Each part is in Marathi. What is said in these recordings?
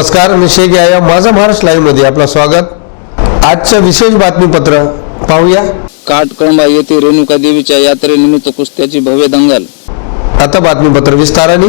नमस्कार मी शेख या माझा महाराष्ट्र लाईव्हमध्ये आपलं स्वागत. आजचं विशेष बातमीपत्र पाहूया. काटकळंबा येथे रेणुका देवीच्या यात्रेनिमित्त कुस्त्याची भव्य दंगल. आता बातमीपत्र विस्ताराने.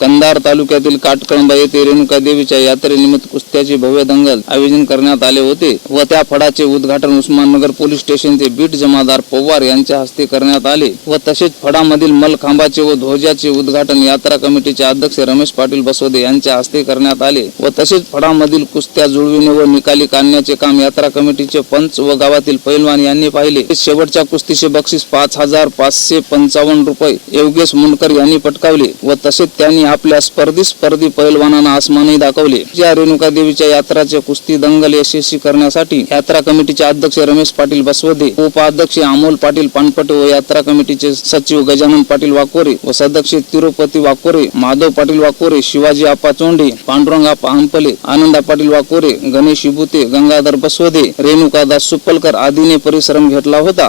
कंधार तालुक्यातील काटकळंबा येथे रेणुका देवीच्या यात्रेनिमित्त कुस्त्याचे भव्य दंगल आयोजन करण्यात आले होते व त्या फडाचे उद्घाटन उस्माननगर पोलीस स्टेशनचे बीट जमादार पवार यांच्या हस्ते करण्यात आले व तसेच फडामधील मलखांबाचे व ध्वजाचे उद्घाटन यात्रा कमिटीचे अध्यक्ष रमेश पाटील बसोदे यांच्या हस्ते करण्यात आले व तसेच फडामधील कुस्त्या जुळविणे व निकाली काढण्याचे काम यात्रा कमिटीचे पंच व गावातील पैलवान यांनी पाहिले. शेवटच्या कुस्तीचे बक्षीस पाच हजार पाचशे पंचावन्न रुपये योगेश मुंडकर यांनी पटकावले व तसेच त्यांनी आपल्या स्पर्धी स्पर्धी पैलवानांना आसमानही दाखवले. या रेणुका देवीच्या यात्राचे कुस्ती दंगल यशस्वी करण्यासाठी यात्रा कमिटीचे अध्यक्ष रमेश पाटील बसवदे उपाध्यक्ष अमोल पाटील पानपटे व यात्रा कमिटीचे सचिव गजानन पाटील वाकोरे व सदस्य तिरुपती वाकोरे माधव पाटील वाकोरे शिवाजी आप्पा चोंडे पांडुरंग आप्पा हंपले आनंदा पाटील वाकोरे गणेश विभूते गंगाधर बसवदे रेणुकादास सुपलकर आदीने परिश्रम घेतला होता.